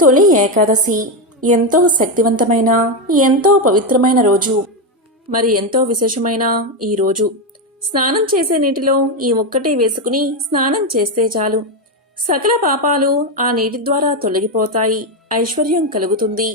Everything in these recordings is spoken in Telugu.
తొలి ఏకాదశి ఎంతో శక్తివంతమైన, ఎంతో పవిత్రమైన రోజు. మరి ఎంతో విశేషమైన ఈ రోజు స్నానం చేసే నీటిలో ఈ ఒక్కటి వేసుకుని స్నానం చేస్తే చాలు, సకల పాపాలు ఆ నీటి ద్వారా తొలగిపోతాయి, ఐశ్వర్యం కలుగుతుంది.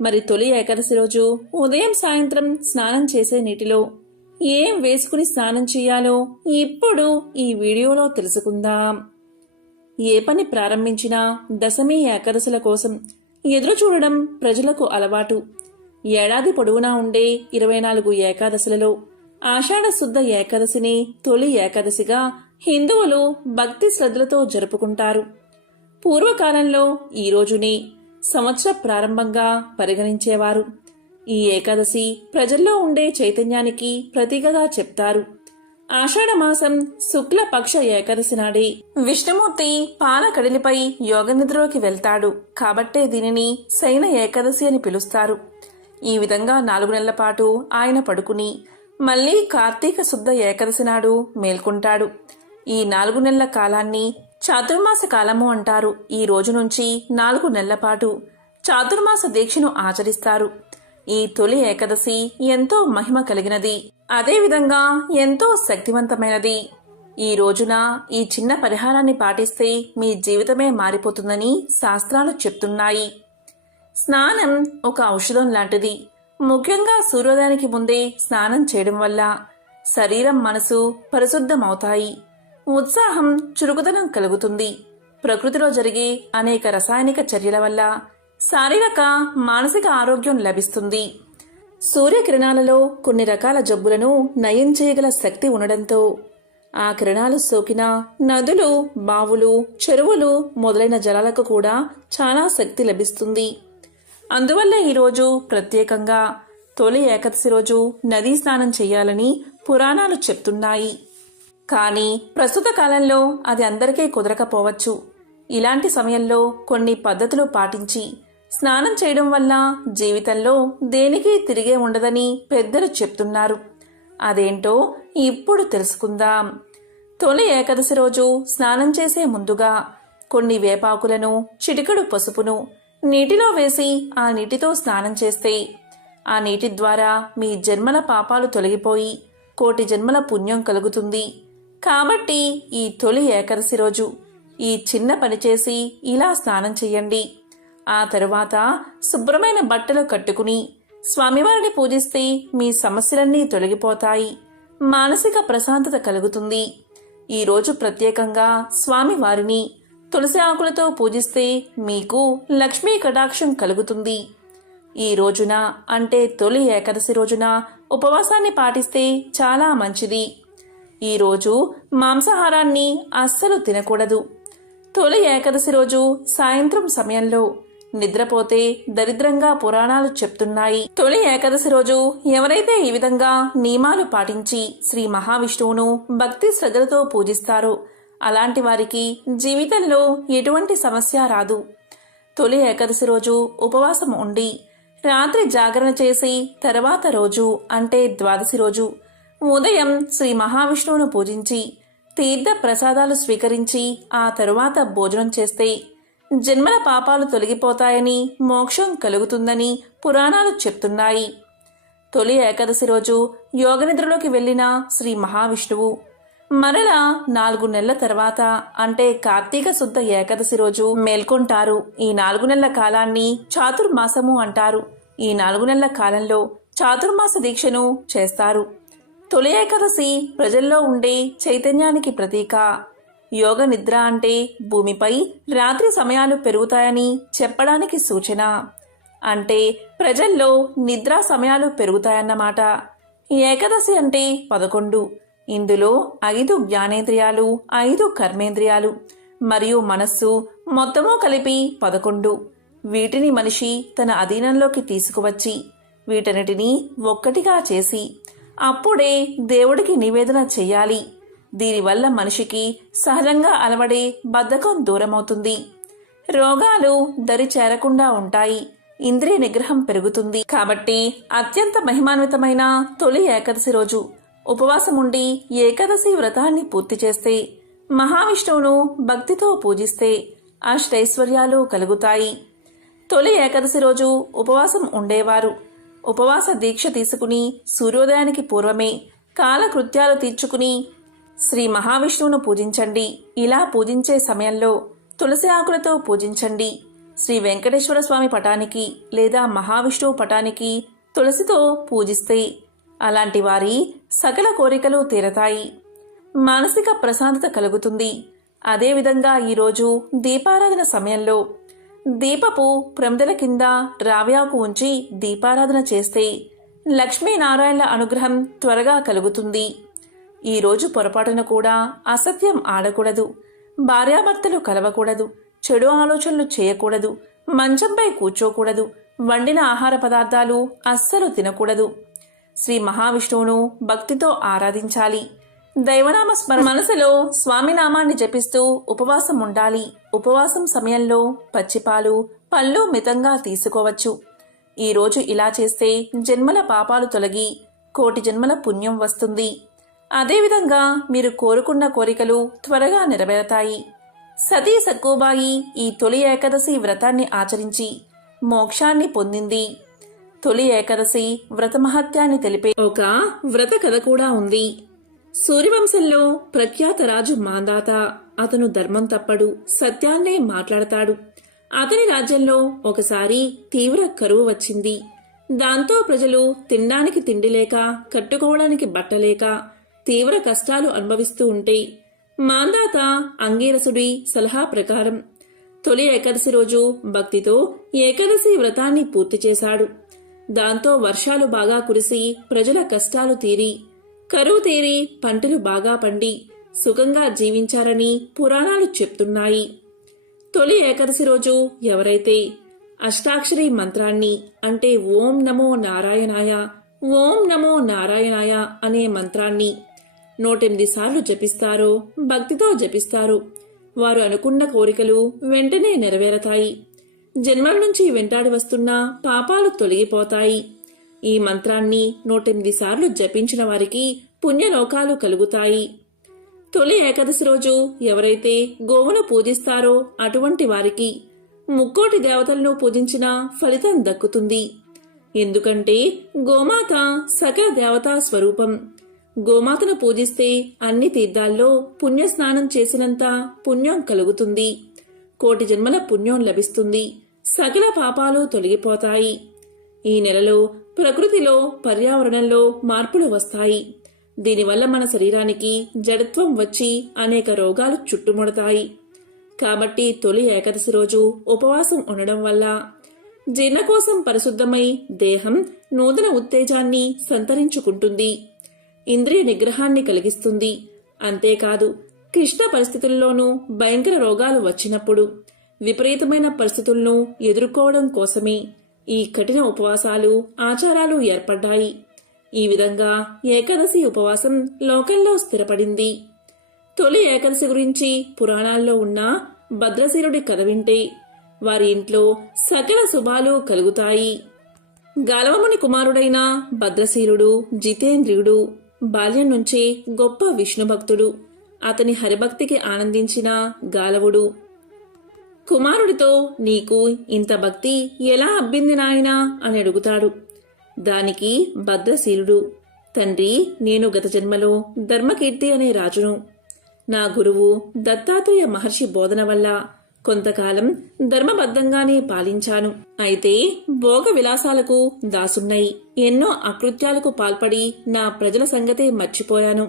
మరి తొలి ఏకాదశి రోజు ఉదయం సాయంత్రం స్నానం చేసే నీటిలో ఏం వేసుకుని స్నానం చేయాలో ఇప్పుడు ఈ వీడియోలో తెలుసుకుందాం. ఏ పని ప్రారంభించినా దశమి ఏకాదశుల కోసం ఎదురు చూడడం ప్రజలకు అలవాటు. ఏడాది పొడవునా ఉండే 24 ఏకాదశులలో ఆషాఢ శుద్ధ ఏకాదశిని తొలి ఏకాదశిగా హిందువులు భక్తి శ్రద్ధలతో జరుపుకుంటారు. పూర్వకాలంలో ఈ రోజుని సంవత్సర ప్రారంభంగా పరిగణించేవారు. ఈ ఏకాదశి ప్రజల్లో ఉండే చైతన్యానికి ప్రతీకగా చెప్తారు. ఆషాఢమాసం శుక్ల పక్ష ఏకాదశి నాడే విష్ణుమూర్తి పాలకడలిపై యోగనిద్రలోకి వెళ్తాడు. కాబట్టే దీనిని శయన ఏకాదశి అని పిలుస్తారు. ఈ విధంగా 4 నెలల పాటు ఆయన పడుకుని మళ్లీ కార్తీక శుద్ధ ఏకాదశి నాడు మేల్కొంటాడు. ఈ 4 నెలల కాలాన్ని చాతుర్మాస కాలము అంటారు. ఈ రోజు నుంచి 4 నెలల పాటు చాతుర్మాస దీక్షను ఆచరిస్తారు. ఈ తొలి ఏకాదశి ఎంతో మహిమ కలిగినది, అదేవిధంగా ఎంతో శక్తివంతమైనది. ఈ రోజున ఈ చిన్న పరిహారాన్ని పాటిస్తే మీ జీవితమే మారిపోతుందని శాస్త్రాలు చెప్తున్నాయి. స్నానం ఒక ఔషధం లాంటిది. ముఖ్యంగా సూర్యోదయానికి ముందే స్నానం చేయడం వల్ల శరీరం, మనసు పరిశుద్ధమవుతాయి. ఉత్సాహం, చురుకుదనం కలుగుతుంది. ప్రకృతిలో జరిగే అనేక రసాయనిక చర్యల వల్ల శారీరక, మానసిక ఆరోగ్యం లభిస్తుంది. సూర్యకిరణాలలో కొన్ని రకాల జబ్బులను నయం చేయగల శక్తి ఉండడంతో ఆ కిరణాలు సోకిన నదులు, బావులు, చెరువులు మొదలైన జలాలకు కూడా చాలా శక్తి లభిస్తుంది. అందువల్ల ఈరోజు ప్రత్యేకంగా తొలి ఏకాదశి రోజు నదీ స్నానం చేయాలని పురాణాలు చెప్తున్నాయి. కానీ ప్రస్తుత కాలంలో అది అందరికీ కుదరకపోవచ్చు. ఇలాంటి సమయంలో కొన్ని పద్ధతులు పాటించి స్నానం చేయడం వల్ల జీవితంలో దేనికి తిరిగే ఉండదని పెద్దలు చెప్తున్నారు. అదేంటో ఇప్పుడు తెలుసుకుందాం. తొలి ఏకాదశి రోజు స్నానం చేసే ముందుగా కొన్ని వేపాకులను, చిటికెడు పసుపును నీటిలో వేసి ఆ నీటితో స్నానం చేస్తే ఆ నీటి ద్వారా మీ జన్మల పాపాలు తొలగిపోయి కోటి జన్మల పుణ్యం కలుగుతుంది. కాబట్టి ఈ తొలి ఏకాదశి రోజు ఈ చిన్న పని చేసి ఇలా స్నానం చేయండి. ఆ తరువాత శుభ్రమైన బట్టలు కట్టుకుని స్వామివారిని పూజిస్తే మీ సమస్యలన్నీ తొలగిపోతాయి, మానసిక ప్రశాంతత కలుగుతుంది. ఈరోజు ప్రత్యేకంగా స్వామివారిని తులసి ఆకులతో పూజిస్తే మీకు లక్ష్మీ కటాక్షం కలుగుతుంది. ఈ రోజున అంటే తొలి ఏకాదశి రోజున ఉపవాసాన్ని పాటిస్తే చాలా మంచిది. ఈరోజు మాంసాహారాన్ని అస్సలు తినకూడదు. తొలి ఏకాదశి రోజు సాయంత్రం సమయంలో నిద్రపోతే దరిద్రంగా పురాణాలు చెప్తున్నాయి. తొలి ఏకాదశి రోజు ఎవరైతే ఈ విధంగా నియమాలు పాటించి శ్రీ మహావిష్ణువును భక్తి శ్రద్ధలతో పూజిస్తారో అలాంటి వారికి జీవితంలో ఎటువంటి సమస్య రాదు. తొలి ఏకాదశి రోజు ఉపవాసం ఉండి రాత్రి జాగరణ చేసి తర్వాత రోజు అంటే ద్వాదశి రోజు ఉదయం శ్రీ మహావిష్ణువును పూజించి తీర్థ ప్రసాదాలు స్వీకరించి ఆ తరువాత భోజనం చేస్తే జన్మల పాపాలు తొలగిపోతాయని, మోక్షం కలుగుతుందని పురాణాలు చెప్తున్నాయి. తొలి ఏకాదశి రోజు యోగనిద్రలోకి వెళ్లిన శ్రీ మహావిష్ణువు మరలా 4 నెలల తర్వాత అంటే కార్తీక శుద్ధ ఏకాదశి రోజు మేల్కొంటారు. ఈ 4 నెలల కాలాన్ని చాతుర్మాసము అంటారు. ఈ 4 నెలల కాలంలో చాతుర్మాస దీక్షను చేస్తారు. తొలి ఏకాదశి ప్రజల్లో ఉండే చైతన్యానికి ప్రతీక. యోగ నిద్ర అంటే భూమిపై రాత్రి సమయాలు పెరుగుతాయని చెప్పడానికి సూచన. అంటే ప్రజల్లో నిద్రా సమయాలు పెరుగుతాయన్నమాట. ఏకాదశి అంటే 11. ఇందులో 5 జ్ఞానేంద్రియాలు, 5 కర్మేంద్రియాలు మరియు మనస్సు మొత్తము కలిపి 11. వీటిని మనిషి తన అధీనంలోకి తీసుకువచ్చి వీటన్నిటినీ ఒక్కటిగా చేసి అప్పుడే దేవుడికి నివేదన చెయ్యాలి. దీనివల్ల మనిషికి సహజంగా అలవడే బద్ధకం దూరమవుతుంది, రోగాలు దరి చేరకుండా ఉంటాయి, ఇంద్రియ నిగ్రహం పెరుగుతుంది. కాబట్టి అత్యంత మహిమాన్వితమైన తొలి ఏకాదశి రోజు ఉపవాసం ఉండి ఏకాదశి వ్రతాన్ని పూర్తి చేస్తే, మహావిష్ణువును భక్తితో పూజిస్తే అష్టైశ్వర్యాలు కలుగుతాయి. తొలి ఏకాదశి రోజు ఉపవాసం ఉండేవారు ఉపవాస దీక్ష తీసుకుని సూర్యోదయానికి పూర్వమే కాలకృత్యాలు తీర్చుకుని శ్రీ మహావిష్ణువును పూజించండి. ఇలా పూజించే సమయంలో తులసి ఆకులతో పూజించండి. శ్రీ వెంకటేశ్వర స్వామి పటానికి లేదా మహావిష్ణువు పటానికి తులసితో పూజిస్తే అలాంటి వారి సకల కోరికలు తీరతాయి, మానసిక ప్రశాంతత కలుగుతుంది. అదేవిధంగా ఈరోజు దీపారాధన సమయంలో దీపపు ప్రమిదల కింద రావ్యాకు ఉంచి దీపారాధన చేస్తే లక్ష్మీనారాయణల అనుగ్రహం త్వరగా కలుగుతుంది. ఈరోజు పొరపాటున కూడా అసత్యం ఆడకూడదు, భార్యాభర్తలు కలవకూడదు, చెడు ఆలోచనలు చేయకూడదు, మంచంపై కూర్చోకూడదు, వండిన ఆహార పదార్థాలు అస్సలు తినకూడదు. శ్రీ మహావిష్ణువును భక్తితో ఆరాధించాలి. దైవనామ స్మరణ మనసులో స్వామినామాన్ని జపిస్తూ ఉపవాసం ఉండాలి. ఉపవాసం సమయంలో పచ్చిపాలు, పళ్ళు మితంగా తీసుకోవచ్చు. ఈరోజు ఇలా చేస్తే జన్మల పాపాలు తొలగి కోటి జన్మల పుణ్యం వస్తుంది. అదేవిధంగా మీరు కోరుకున్న కోరికలు త్వరగా నెరవేరతాయి. సతీ సక్కుబాయి ఈ తొలి ఏకాదశి వ్రతాన్ని ఆచరించి మోక్షాన్ని పొందింది. తొలి ఏకాదశి వ్రత మహత్యాన్ని తెలిపే ఒక వ్రత కథ కూడా ఉంది. సూర్యవంశంలో ప్రఖ్యాత రాజు మాంధాత. అతను ధర్మం తప్పడు, సత్యాన్నే మాట్లాడతాడు. అతని రాజ్యంలో ఒకసారి తీవ్ర కరువు వచ్చింది. దాంతో ప్రజలు తినడానికి తిండి లేక, కట్టుకోవడానికి బట్టలేక తీవ్ర కష్టాలు అనుభవిస్తూ ఉంటే మాంధాత అంగీరసుడి సలహా ప్రకారం తొలి ఏకాదశి రోజు భక్తితో ఏకాదశి వ్రతాన్ని పూర్తి చేశాడు. దాంతో వర్షాలు బాగా కురిసి ప్రజల కష్టాలు తీరి, కరువు తీరి పంటలు బాగా పండి సుఖంగా జీవించారని పురాణాలు చెప్తున్నాయి. తొలి ఏకాదశి రోజు ఎవరైతే అష్టాక్షరి మంత్రాన్ని అంటే ఓం నమో నారాయణాయ, ఓం నమో నారాయణాయ అనే మంత్రాన్ని 108 సార్లు జపిస్తారో, భక్తితో జపిస్తారు, వారు అనుకున్న కోరికలు వెంటనే నెరవేరతాయి. జన్మల నుంచి వెంటాడి వస్తున్న పాపాలు తొలగిపోతాయి. ఈ మంత్రాన్ని 108 సార్లు జపించిన వారికి పుణ్యలోకాలు కలుగుతాయి. తొలి ఏకాదశి రోజు ఎవరైతే గోవును పూజిస్తారో అటువంటి వారికి ముక్కోటి దేవతలను పూజించిన ఫలితం దక్కుతుంది. ఎందుకంటే గోమాత సకల దేవతా స్వరూపం. గోమాతను పూజిస్తే అన్ని తీర్థాల్లో పుణ్యస్నానం చేసినంత పుణ్యం కలుగుతుంది. కోటి జన్మల పుణ్యం లభిస్తుంది. సకల పాపాలు తొలగిపోతాయి. ఈ నెలలో ప్రకృతిలో, పర్యావరణంలో మార్పులు వస్తాయి. దీనివల్ల మన శరీరానికి జడత్వం వచ్చి అనేక రోగాలు చుట్టుముడతాయి. కాబట్టి తొలి ఏకాదశి రోజు ఉపవాసం ఉండడం వల్ల జీర్ణకోశం పరిశుద్ధమై దేహం నూతన ఉత్తేజాన్ని సంతరించుకుంటుంది. ఇంద్రియ నిగ్రహాన్ని కలిగిస్తుంది. అంతేకాదు క్లిష్ట పరిస్థితుల్లోనూ భయంకర రోగాలు వచ్చినప్పుడు విపరీతమైన పరిస్థితులను ఎదుర్కోవడం కోసమే ఈ కఠిన ఉపవాసాలు, ఆచారాలు ఏర్పడ్డాయి. ఈ విధంగా ఏకాదశి ఉపవాసం లోకంలో స్థిరపడింది. తొలి ఏకాదశి గురించి పురాణాల్లో ఉన్న భద్రశీలుడి కథ వింటే వారి ఇంట్లో సకల శుభాలు కలుగుతాయి. గాలవముని కుమారుడైన భద్రశీలుడు జితేంద్రియుడు బాల్యం నుంచే గొప్ప విష్ణుభక్తుడు. అతని హరిభక్తికి ఆనందించిన గాలవుడు కుమారుడితో, నీకు ఇంత భక్తి ఎలా అబ్బింది నాయనా అని అడుగుతాడు. దానికి భద్రశీలుడు, తండ్రి, నేను గత జన్మలో ధర్మకీర్తి అనే రాజును. నా గురువు దత్తాత్రేయ మహర్షి బోధన వల్ల కొంతకాలం ధర్మబద్ధంగానే పాలించాను. అయితే భోగ విలాసాలకు దాసున్నై ఎన్నో అకృత్యాలకు పాల్పడి నా ప్రజల సంగతే మర్చిపోయాను.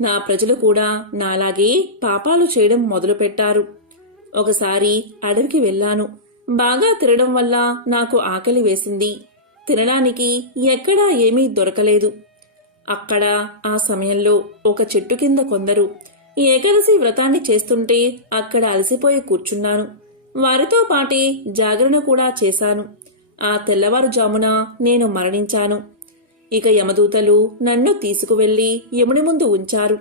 నా ప్రజలు కూడా నాలాగే పాపాలు చేయడం మొదలుపెట్టారు. ఒకసారి అడవికి వెళ్ళాను. బాగా తినడం వల్ల నాకు ఆకలి వేసింది. తినడానికి ఎక్కడా ఏమీ దొరకలేదు. అక్కడ ఆ సమయంలో ఒక చెట్టు కింద కొందరు ఏకాదశి వ్రతాన్ని చేస్తుంటే అక్కడ అలసిపోయి కూర్చున్నాను. వారితో పాటే జాగరణ కూడా చేశాను. ఆ తెల్లవారుజామున నేను మరణించాను. ఇక యమదూతలు నన్ను తీసుకువెళ్లి యముని ముందు ఉంచారు.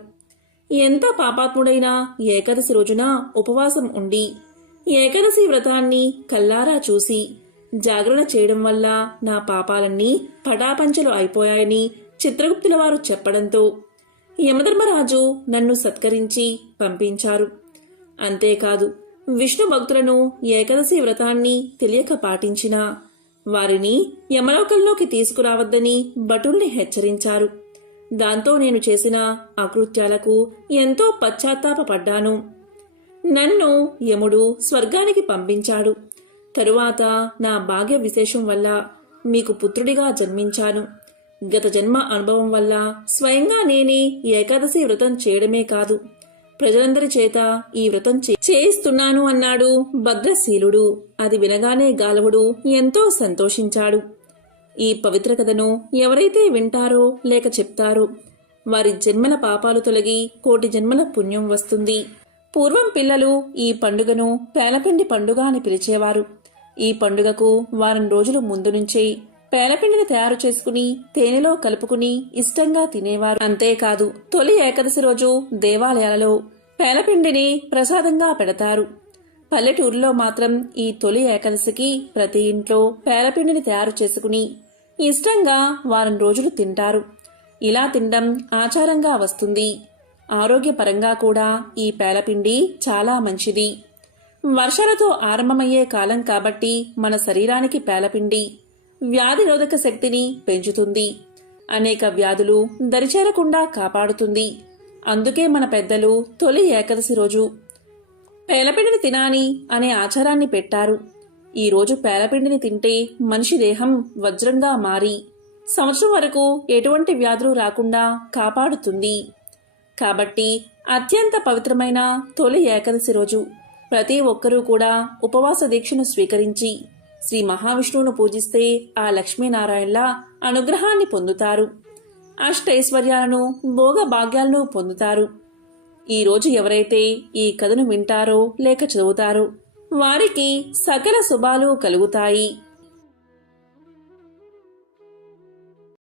ఎంత పాపాత్ముడైనా ఏకాదశి రోజున ఉపవాసం ఉండి ఏకాదశి వ్రతాన్ని కల్లారా చూసి జాగరణ చేయడం వల్ల నా పాపాలన్నీ పటాపంచలు అయిపోయాయని చిత్రగుప్తుల వారు చెప్పడంతో యమధర్మరాజు నన్ను సత్కరించి పంపించారు. అంతేకాదు, విష్ణు భక్తులను ఏకాదశి వ్రతాన్ని తెలియక పాటించిన వారిని యమలోకంలోకి తీసుకురావద్దని భటుల్ని హెచ్చరించారు. దాంతో నేను చేసిన అకృత్యాలకు ఎంతో పశ్చాత్తాపపడ్డాను. నన్ను యముడు స్వర్గానికి పంపించాడు. తరువాత నా భాగ్య విశేషం వల్ల మీకు పుత్రుడిగా జన్మించాను. గత జన్మ అనుభవం వల్ల స్వయంగా నేనే ఏకాదశి వ్రతం చేయడమే కాదు, ప్రజలందరి చేత ఈ వ్రతం చేయిస్తున్నాను అన్నాడు భద్రశీలుడు. అది వినగానే గాలవుడు ఎంతో సంతోషించాడు. ఈ పవిత్ర కథను ఎవరైతే వింటారో లేక చెప్తారో వారి జన్మల పాపాలు తొలగి కోటి జన్మల పుణ్యం వస్తుంది. పూర్వం పిల్లలు ఈ పండుగను పేలపిండి పండుగ అని పిలిచేవారు. ఈ పండుగకు వారం రోజుల ముందు నుంచే పేలపిండిని తయారు చేసుకుని తేనెలో కలుపుకుని ఇష్టంగా తినేవారు. అంతేకాదు తొలి ఏకాదశి రోజు దేవాలయాలలో పేలపిండిని ప్రసాదంగా పెడతారు. పల్లెటూరులో మాత్రం ఈ తొలి ఏకాదశికి ప్రతి ఇంట్లో పేలపిండిని తయారు చేసుకుని ఇష్టంగా వారం రోజులు తింటారు. ఇలా తినడం ఆచారంగా వస్తుంది. ఆరోగ్యపరంగా కూడా ఈ పేలపిండి చాలా మంచిది. వర్షాలతో ఆరంభమయ్యే కాలం కాబట్టి మన శరీరానికి పేలపిండి వ్యాధి నిరోధక శక్తిని పెంచుతుంది. అనేక వ్యాధులు దరిచేరకుండా కాపాడుతుంది. అందుకే మన పెద్దలు తొలి ఏకాదశి రోజు పేలపిండిని తినాలి అనే ఆచారాన్ని పెట్టారు. ఈ రోజు పేలపిండిని తింటే మనిషి దేహం వజ్రంగా మారి సంవత్సరం వరకు ఎటువంటి వ్యాధులు రాకుండా కాపాడుతుంది. కాబట్టి అత్యంత పవిత్రమైన తొలి ఏకాదశి రోజు ప్రతి ఒక్కరూ కూడా ఉపవాస దీక్షను స్వీకరించి శ్రీ మహావిష్ణువును పూజిస్తే ఆ లక్ష్మీనారాయణల అనుగ్రహాన్ని పొందుతారు. అష్టైశ్వర్యాలను భోగ భాగ్యాలను పొందుతారు. ఈ రోజు ఎవరైతే ఈ కథను వింటారో లేక చదువుతారో వారికి సకల శుభాలు కలుగుతాయి.